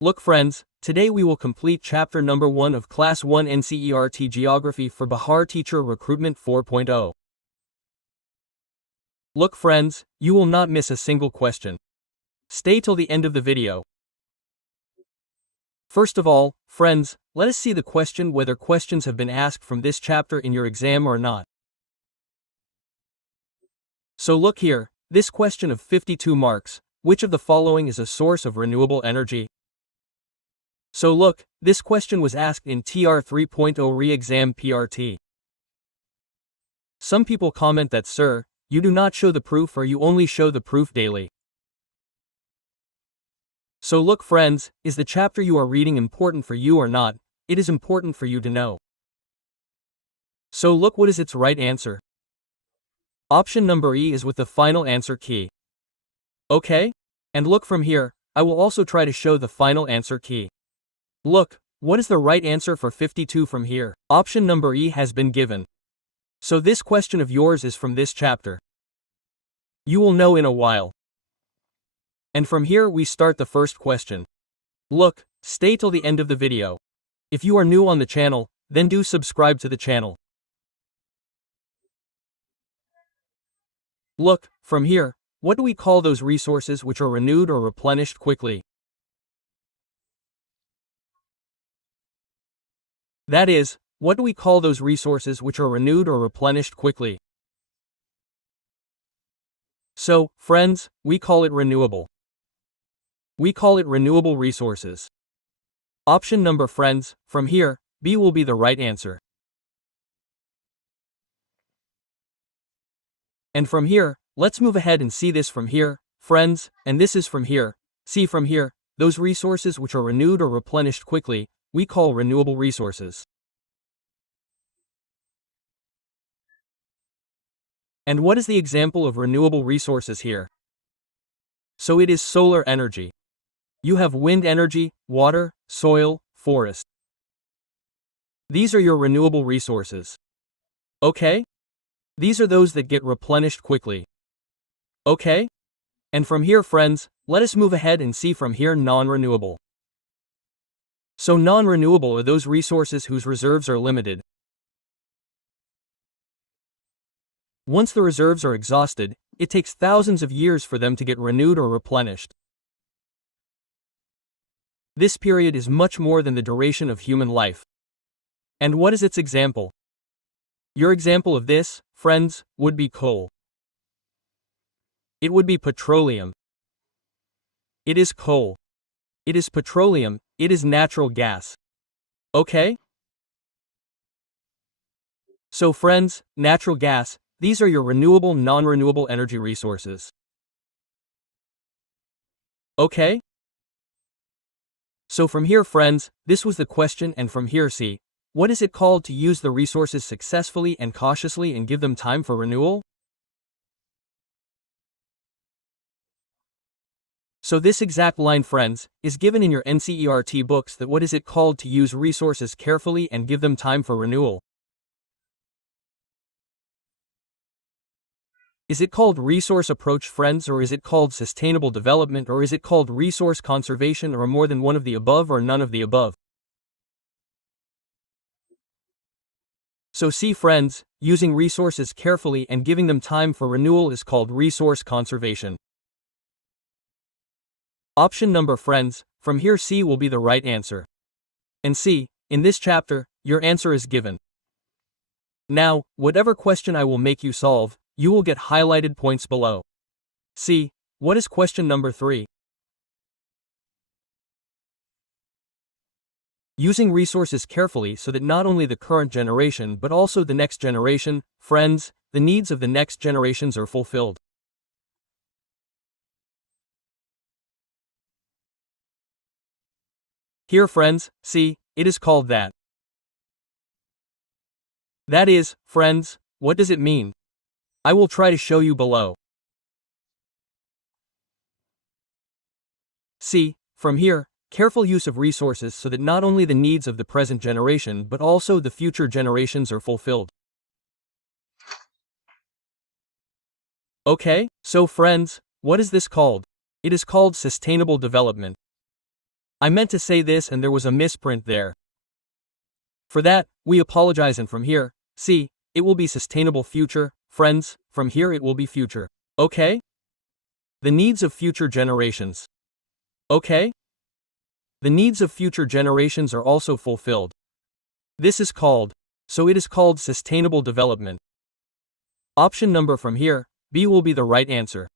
Look friends, today we will complete chapter number 1 of Class 1 NCERT Geography for Bihar Teacher Recruitment 4.0. Look friends, you will not miss a single question. Stay till the end of the video. First of all, friends, let us see the question whether questions have been asked from this chapter in your exam or not. So look here, this question of 52 marks, which of the following is a source of renewable energy? So look, this question was asked in TR 3.0 re-exam PRT. Some people comment that sir, you do not show the proof or you only show the proof daily. So look friends, is the chapter you are reading important for you or not? It is important for you to know. So look what is its right answer. Option number E is with the final answer key. Okay? And look from here, I will also try to show the final answer key. Look, what is the right answer for 52 from here? Option number E has been given. So this question of yours is from this chapter. You will know in a while. And from here we start the first question. Look, stay till the end of the video. If you are new on the channel, then do subscribe to the channel. Look, from here, what do we call those resources which are renewed or replenished quickly? That is, what do we call those resources which are renewed or replenished quickly? So, friends, we call it renewable. We call it renewable resources. Option number friends, from here, B will be the right answer. And from here, let's move ahead and see this from here, friends, and this is from here. See from here, those resources which are renewed or replenished quickly, we call renewable resources. And what is the example of renewable resources here? So it is solar energy. You have wind energy, water, soil, forest. These are your renewable resources. Okay? These are those that get replenished quickly. Okay? And from here friends, let us move ahead and see from here non-renewable. So non-renewable are those resources whose reserves are limited. Once the reserves are exhausted, it takes thousands of years for them to get renewed or replenished. This period is much more than the duration of human life. And what is its example? Your example of this, friends, would be coal. It would be petroleum. It is coal. It is petroleum, it is natural gas. Okay? So friends, natural gas, these are your renewable non-renewable energy resources. Okay? So from here friends, this was the question and from here see, what is it called to use the resources successfully and cautiously and give them time for renewal? So this exact line friends, is given in your NCERT books that what is it called to use resources carefully and give them time for renewal? Is it called resource approach friends or is it called sustainable development or is it called resource conservation or more than one of the above or none of the above? So see friends, using resources carefully and giving them time for renewal is called resource conservation. Option number friends, from here C will be the right answer. And C, in this chapter, your answer is given. Now, whatever question I will make you solve, you will get highlighted points below. C, what is question number 3? Using resources carefully so that not only the current generation but also the next generation, friends, the needs of the next generations are fulfilled. Here friends, see, it is called that. That is, friends, what does it mean? I will try to show you below. See, from here, careful use of resources so that not only the needs of the present generation but also the future generations are fulfilled. Okay, so friends, what is this called? It is called sustainable development. I meant to say this and there was a misprint there. For that, we apologize, and from here, C, it will be sustainable future, friends, from here it will be future. Okay? The needs of future generations. Okay? The needs of future generations are also fulfilled. This is called, so it is called sustainable development. Option number from here, B will be the right answer.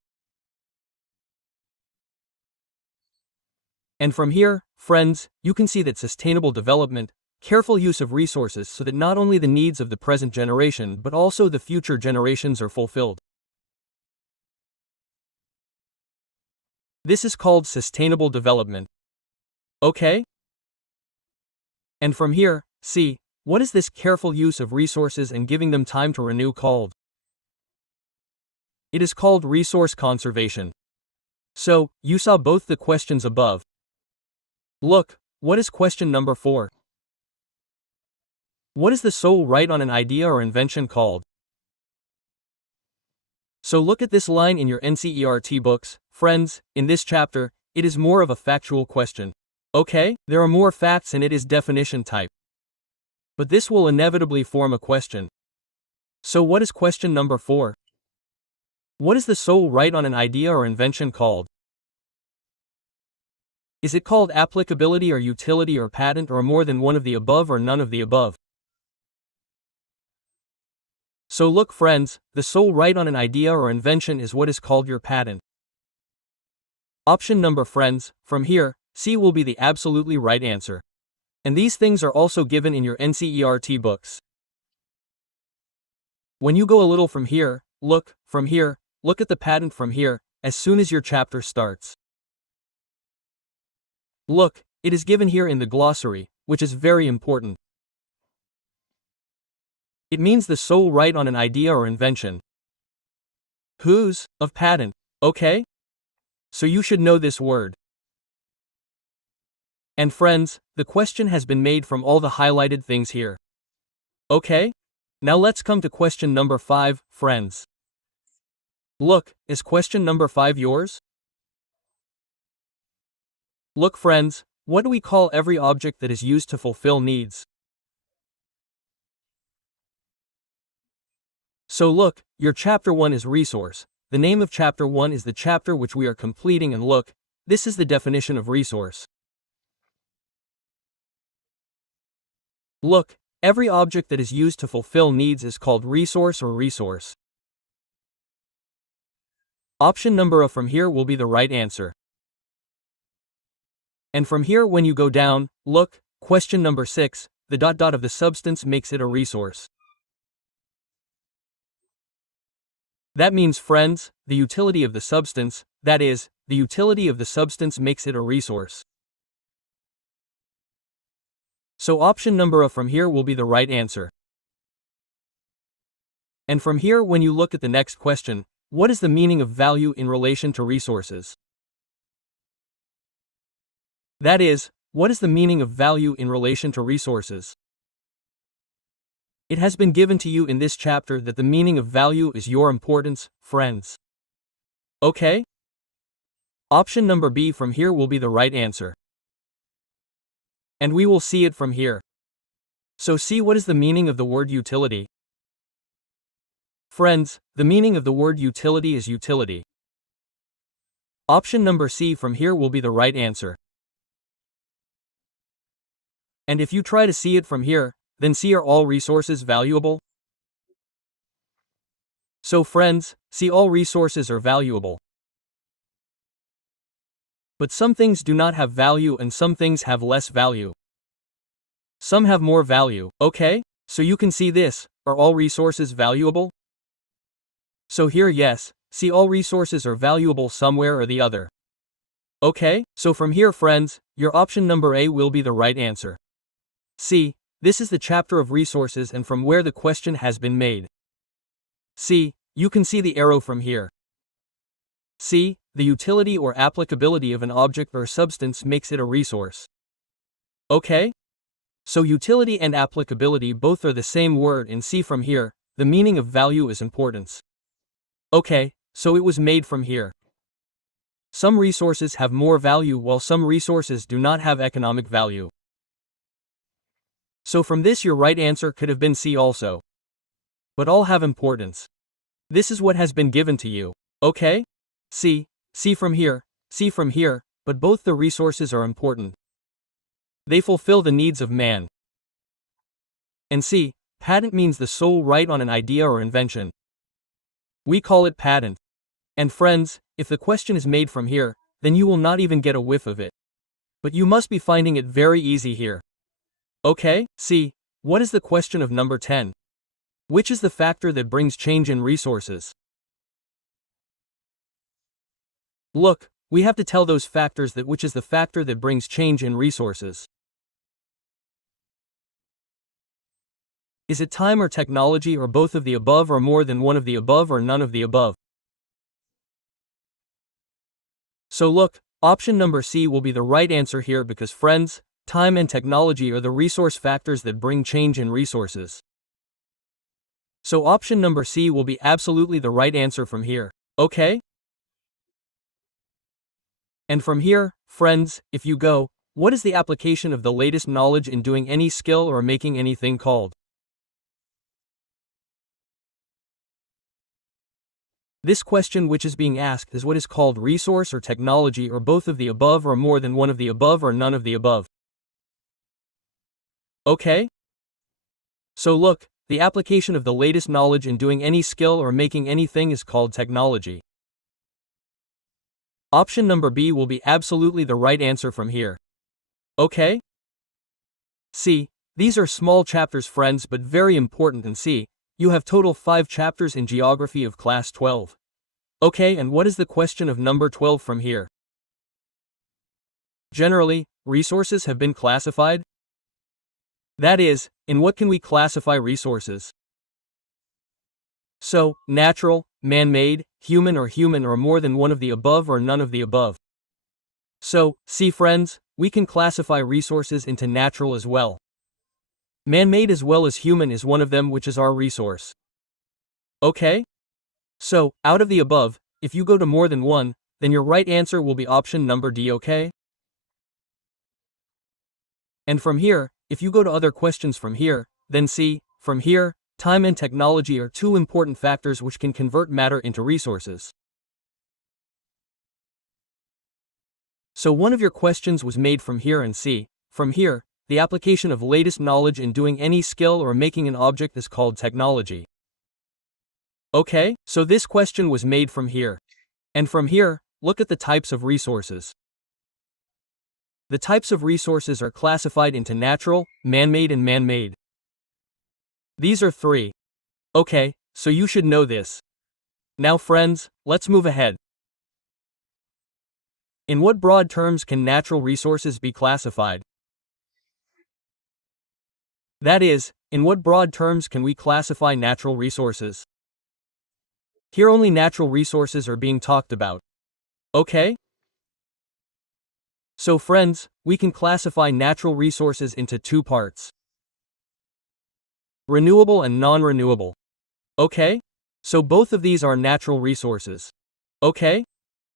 And from here, friends, you can see that sustainable development, careful use of resources so that not only the needs of the present generation but also the future generations are fulfilled. This is called sustainable development. Okay? And from here, C, what is this careful use of resources and giving them time to renew called? It is called resource conservation. So, you saw both the questions above. Look, what is question number 4? What is the sole right on an idea or invention called? So look at this line in your NCERT books, friends, in this chapter, it is more of a factual question. Okay, there are more facts and it is definition type. But this will inevitably form a question. So what is question number 4? What is the sole right on an idea or invention called? Is it called applicability or utility or patent or more than one of the above or none of the above? So look, friends, the sole right on an idea or invention is what is called your patent. Option number, friends, from here, C will be the absolutely right answer. And these things are also given in your NCERT books. When you go a little from here, look at the patent from here, as soon as your chapter starts. Look, it is given here in the glossary, which is very important. It means the sole right on an idea or invention. Whose? Of patent. Okay? So you should know this word. And friends, the question has been made from all the highlighted things here. Okay? Now let's come to question number 5, friends. Look, is question number 5 yours? Look, friends, what do we call every object that is used to fulfill needs? So look, your chapter 1 is resource. The name of chapter 1 is the chapter which we are completing, and look, this is the definition of resource. Look, every object that is used to fulfill needs is called resource or resource. Option number A from here will be the right answer. And from here, when you go down, look, question number 6, the dot of the substance makes it a resource. That means, friends, the utility of the substance, that is, the utility of the substance makes it a resource. So option number A from here will be the right answer. And from here, when you look at the next question, what is the meaning of value in relation to resources? That is, what is the meaning of value in relation to resources? It has been given to you in this chapter that the meaning of value is your importance, friends. Okay? Option number B from here will be the right answer. And we will see it from here. So see, what is the meaning of the word utility? Friends, the meaning of the word utility is utility. Option number C from here will be the right answer. And if you try to see it from here, then see, are all resources valuable? So friends, see, all resources are valuable. But some things do not have value and some things have less value. Some have more value, okay? So you can see this, are all resources valuable? So here, yes, see, all resources are valuable somewhere or the other. Okay, so from here, friends, your option number A will be the right answer. See, this is the chapter of resources and from where the question has been made. See, you can see the arrow from here. See, the utility or applicability of an object or substance makes it a resource. Okay? So utility and applicability both are the same word, and see from here, the meaning of value is importance. Okay, so it was made from here. Some resources have more value while some resources do not have economic value. So from this your right answer could have been C also. But all have importance. This is what has been given to you. Okay? C from here, but both the resources are important. They fulfill the needs of man. And C, patent means the sole right on an idea or invention. We call it patent. And friends, if the question is made from here, then you will not even get a whiff of it. But you must be finding it very easy here. Okay, C, what is the question of number 10? Which is the factor that brings change in resources? Look, we have to tell those factors that which is the factor that brings change in resources. Is it time or technology or both of the above or more than one of the above or none of the above? So look, option number C will be the right answer here because friends, time and technology are the resource factors that bring change in resources. So option number C will be absolutely the right answer from here. Okay? And from here, friends, if you go, what is the application of the latest knowledge in doing any skill or making anything called? This question which is being asked is what is called resource or technology or both of the above or more than one of the above or none of the above. Okay? So look, the application of the latest knowledge in doing any skill or making anything is called technology. Option number B will be absolutely the right answer from here. Okay? C, these are small chapters friends but very important, and C, you have total 5 chapters in geography of class 12. Okay, and what is the question of number 12 from here? Generally, resources have been classified. That is, in what can we classify resources? So, natural, man-made, human or more than one of the above or none of the above. So, see friends, we can classify resources into natural as well. Man-made as well as human is one of them, which is our resource. Okay? So, out of the above, if you go to more than one, then your right answer will be option number D, okay? And from here, if you go to other questions from here, then see, from here, time and technology are 2 important factors which can convert matter into resources. So one of your questions was made from here, and see, from here, the application of latest knowledge in doing any skill or making an object is called technology. Okay, so this question was made from here. And from here, look at the types of resources. The types of resources are classified into natural, man-made and man-made. These are 3. Okay, so you should know this. Now friends, let's move ahead. In what broad terms can natural resources be classified? That is, in what broad terms can we classify natural resources? Here only natural resources are being talked about. Okay? So friends, we can classify natural resources into 2 parts. Renewable and non-renewable. Okay? So both of these are natural resources. Okay?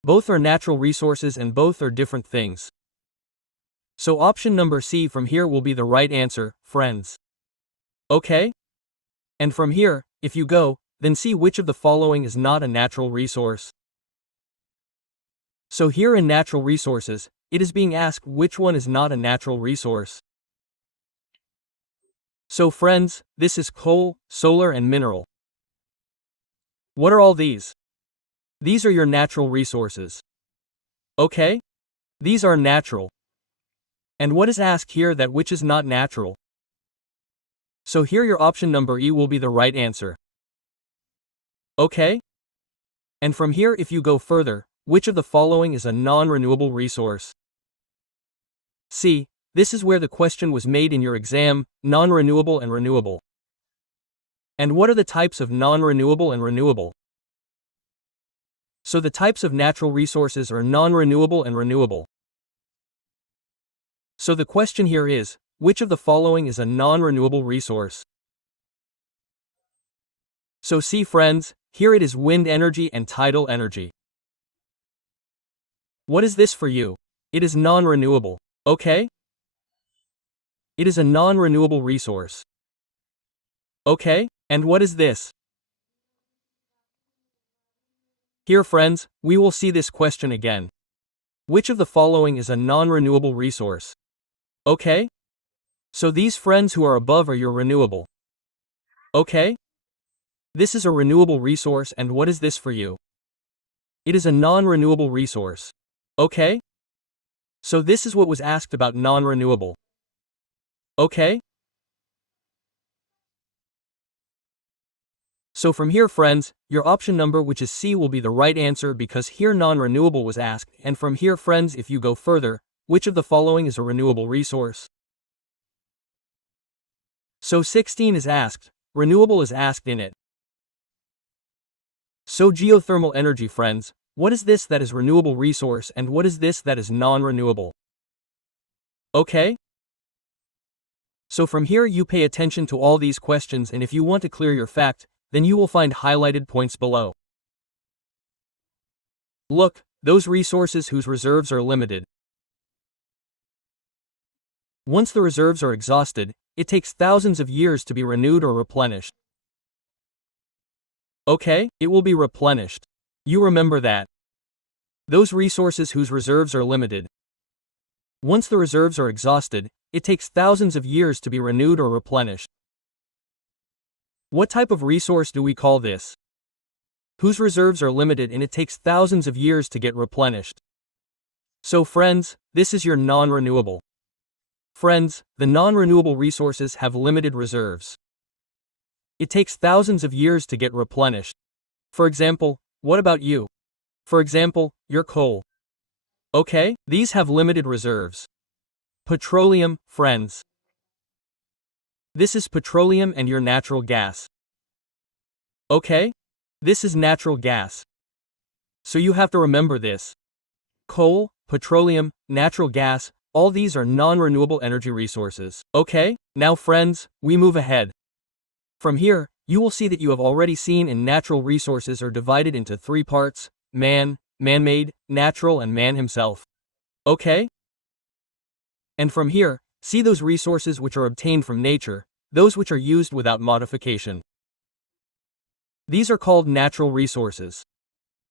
Both are natural resources and both are different things. So option number C from here will be the right answer, friends. Okay? And from here, if you go, then see which of the following is not a natural resource. So here in natural resources, it is being asked which one is not a natural resource. So friends, this is coal, solar and mineral. What are all these? These are your natural resources. Okay? These are natural. And what is asked here that which is not natural? So here your option number E will be the right answer. Okay? And from here if you go further, which of the following is a non-renewable resource? See, this is where the question was made in your exam, non-renewable and renewable. And what are the types of non-renewable and renewable? So the types of natural resources are non-renewable and renewable. So the question here is, which of the following is a non-renewable resource? So see friends, here it is wind energy and tidal energy. What is this for you? It is non-renewable. Okay? It is a non-renewable resource. Okay? And what is this? Here, friends, we will see this question again. Which of the following is a non-renewable resource? Okay? So these friends who are above are your renewable. Okay? This is a renewable resource, and what is this for you? It is a non-renewable resource. Okay? So this is what was asked about non-renewable. Okay? So from here, friends, your option number, which is C, will be the right answer because here non-renewable was asked, and from here, friends, if you go further, which of the following is a renewable resource? So 16 is asked, renewable is asked in it. So geothermal energy, friends, what is this that is renewable resource and what is this that is non-renewable? Okay? So from here you pay attention to all these questions, and if you want to clear your fact, then you will find highlighted points below. Look, those resources whose reserves are limited. Once the reserves are exhausted, it takes thousands of years to be renewed or replenished. Okay, it will be replenished. You remember that. Those resources whose reserves are limited. Once the reserves are exhausted, it takes thousands of years to be renewed or replenished. What type of resource do we call this? Whose reserves are limited and it takes thousands of years to get replenished. So friends, this is your non-renewable. Friends, the non-renewable resources have limited reserves. It takes thousands of years to get replenished. For example, what about you? For example, your coal. Okay, these have limited reserves. Petroleum, friends. This is petroleum and your natural gas. Okay? This is natural gas. So you have to remember this. Coal, petroleum, natural gas, all these are non-renewable energy resources. Okay? Now friends, we move ahead. From here, you will see that you have already seen in natural resources are divided into three parts: man, man-made, natural, and man himself. Okay? And from here, see those resources which are obtained from nature, those which are used without modification. These are called natural resources.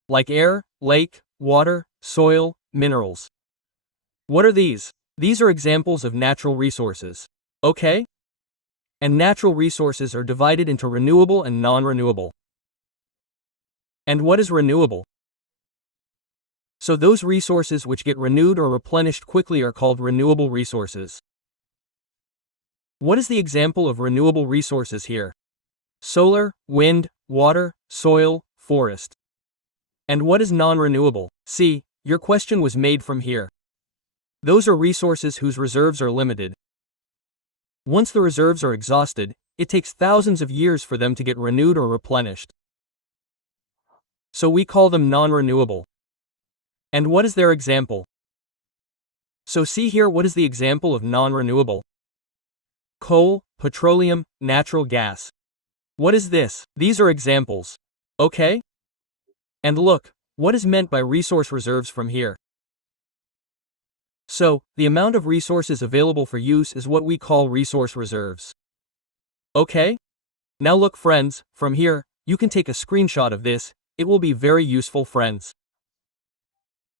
Like air, lake, water, soil, minerals. What are these? These are examples of natural resources. Okay? And natural resources are divided into renewable and non-renewable. And what is renewable? So those resources which get renewed or replenished quickly are called renewable resources. What is the example of renewable resources here? Solar, wind, water, soil, forest. And what is non-renewable? See, your question was made from here. Those are resources whose reserves are limited. Once the reserves are exhausted, it takes thousands of years for them to get renewed or replenished. So we call them non-renewable. And what is their example? So see here, what is the example of non-renewable? Coal, petroleum, natural gas. What is this? These are examples. Okay? And look, what is meant by resource reserves from here? So, the amount of resources available for use is what we call resource reserves. Okay? Now look, friends, from here, you can take a screenshot of this. It will be very useful, friends.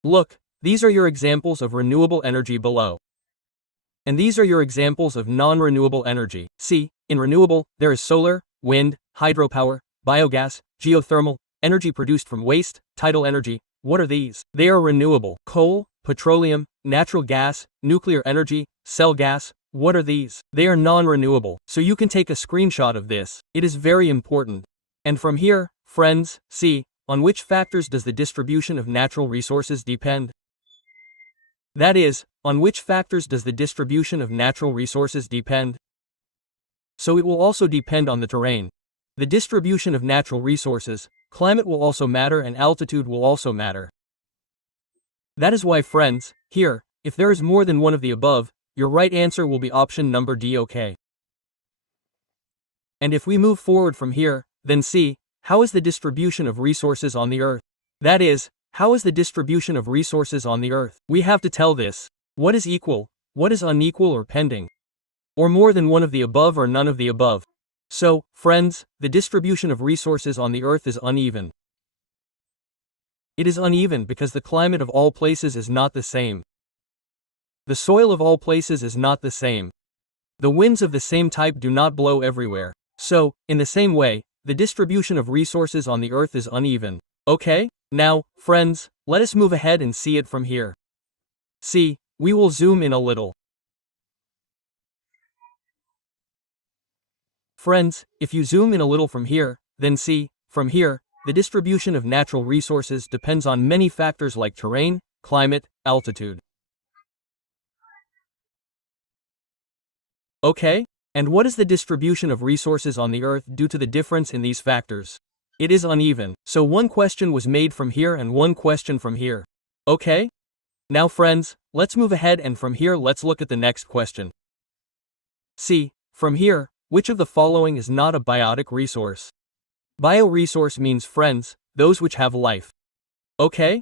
Look, these are your examples of renewable energy below. And these are your examples of non-renewable energy. See, in renewable, there is solar, wind, hydropower, biogas, geothermal, energy produced from waste, tidal energy. What are these? They are renewable. Coal, petroleum, natural gas, nuclear energy, cell gas. What are these? They are non-renewable. So you can take a screenshot of this. It is very important. And from here, friends, see, on which factors does the distribution of natural resources depend? That is, on which factors does the distribution of natural resources depend? So it will also depend on the terrain. The distribution of natural resources, climate will also matter, and altitude will also matter. That is why, friends, here, if there is more than one of the above, your right answer will be option number D. Okay. And if we move forward from here, then see, how is the distribution of resources on the Earth? That is, how is the distribution of resources on the Earth? We have to tell this. What is equal, what is unequal or pending? Or more than one of the above or none of the above. So, friends, the distribution of resources on the Earth is uneven. It is uneven because the climate of all places is not the same. The soil of all places is not the same. The winds of the same type do not blow everywhere. So, in the same way, the distribution of resources on the Earth is uneven. Okay? Now, friends, let us move ahead and see it from here. See, we will zoom in a little. Friends, if you zoom in a little from here, then see, from here, the distribution of natural resources depends on many factors like terrain, climate, altitude. Okay? And what is the distribution of resources on the Earth due to the difference in these factors? It is uneven. So one question was made from here and one question from here. Okay? Now friends, let's move ahead and from here let's look at the next question. See, from here, which of the following is not a biotic resource? Bioresource means, friends, those which have life. Okay?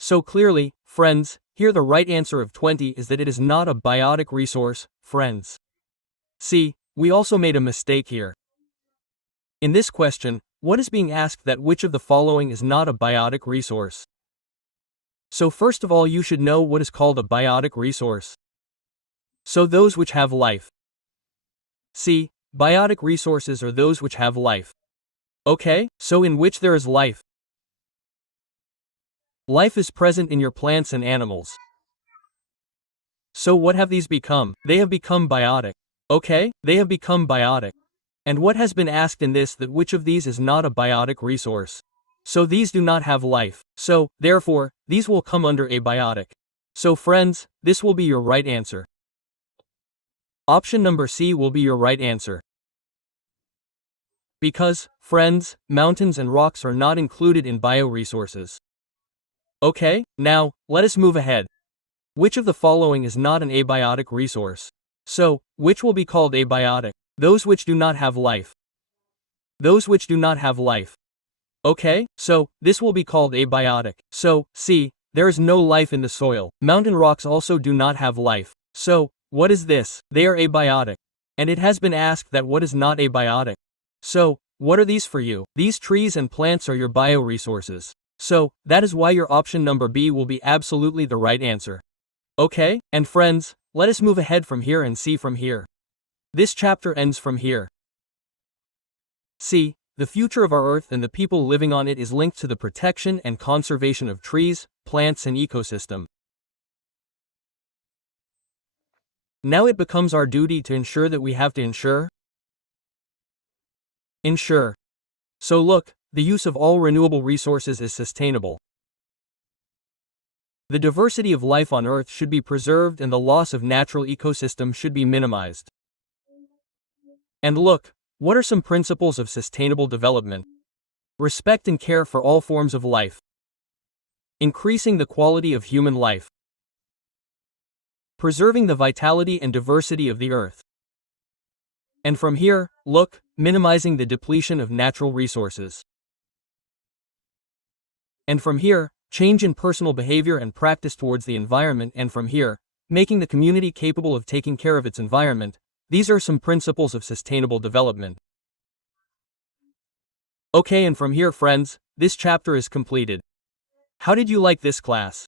So clearly, friends, here the right answer of 20 is that it is not a biotic resource, friends. See, we also made a mistake here. In this question, what is being asked that which of the following is not a biotic resource? So first of all you should know what is called a biotic resource. So those which have life. See, biotic resources are those which have life. Okay, so in which there is life. Life is present in your plants and animals. So what have these become? They have become biotic. Okay, they have become biotic. And what has been asked in this that which of these is not a biotic resource? So these do not have life. So, therefore, these will come under abiotic. So friends, this will be your right answer. Option number C will be your right answer. Because, friends, mountains and rocks are not included in bioresources. Okay, now, let us move ahead. Which of the following is not an abiotic resource? So, which will be called abiotic? Those which do not have life. Those which do not have life. Okay, so, this will be called abiotic. So, see, there is no life in the soil. Mountain rocks also do not have life. So, what is this? They are abiotic. And it has been asked that what is not abiotic. So, what are these for you? These trees and plants are your bioresources. So, that is why your option number B will be absolutely the right answer. Okay, and friends, let us move ahead from here and see from here. This chapter ends from here. See, the future of our Earth and the people living on it is linked to the protection and conservation of trees, plants and ecosystem. Now it becomes our duty to ensure that we have to ensure. So look, the use of all renewable resources is sustainable. The diversity of life on Earth should be preserved and the loss of natural ecosystem should be minimized. And look, what are some principles of sustainable development? Respect and care for all forms of life. Increasing the quality of human life. Preserving the vitality and diversity of the Earth. And from here, look, minimizing the depletion of natural resources. And from here, change in personal behavior and practice towards the environment, and from here, making the community capable of taking care of its environment. These are some principles of sustainable development. Okay, and from here, friends, this chapter is completed. How did you like this class?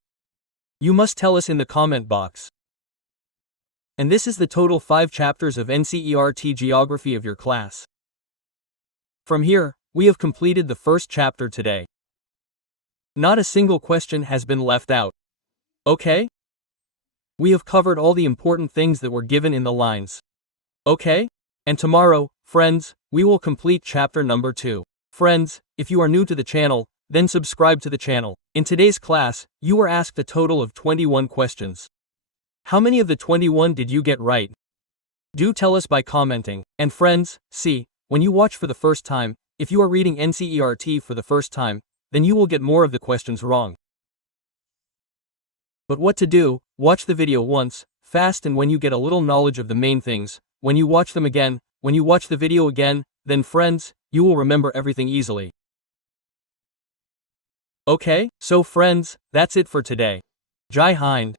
You must tell us in the comment box. And this is the total 5 chapters of NCERT Geography of your class. From here, we have completed the first chapter today. Not a single question has been left out. Okay? We have covered all the important things that were given in the lines. Okay? And tomorrow, friends, we will complete chapter number 2. Friends, if you are new to the channel, then subscribe to the channel. In today's class, you were asked a total of 21 questions. How many of the 21 did you get right? Do tell us by commenting. And friends, see, when you watch for the first time, if you are reading NCERT for the first time, then you will get more of the questions wrong. But what to do? Watch the video once, fast, and when you get a little knowledge of the main things, when you watch them again, when you watch the video again, then friends, you will remember everything easily. Okay, so friends, that's it for today. Jai Hind.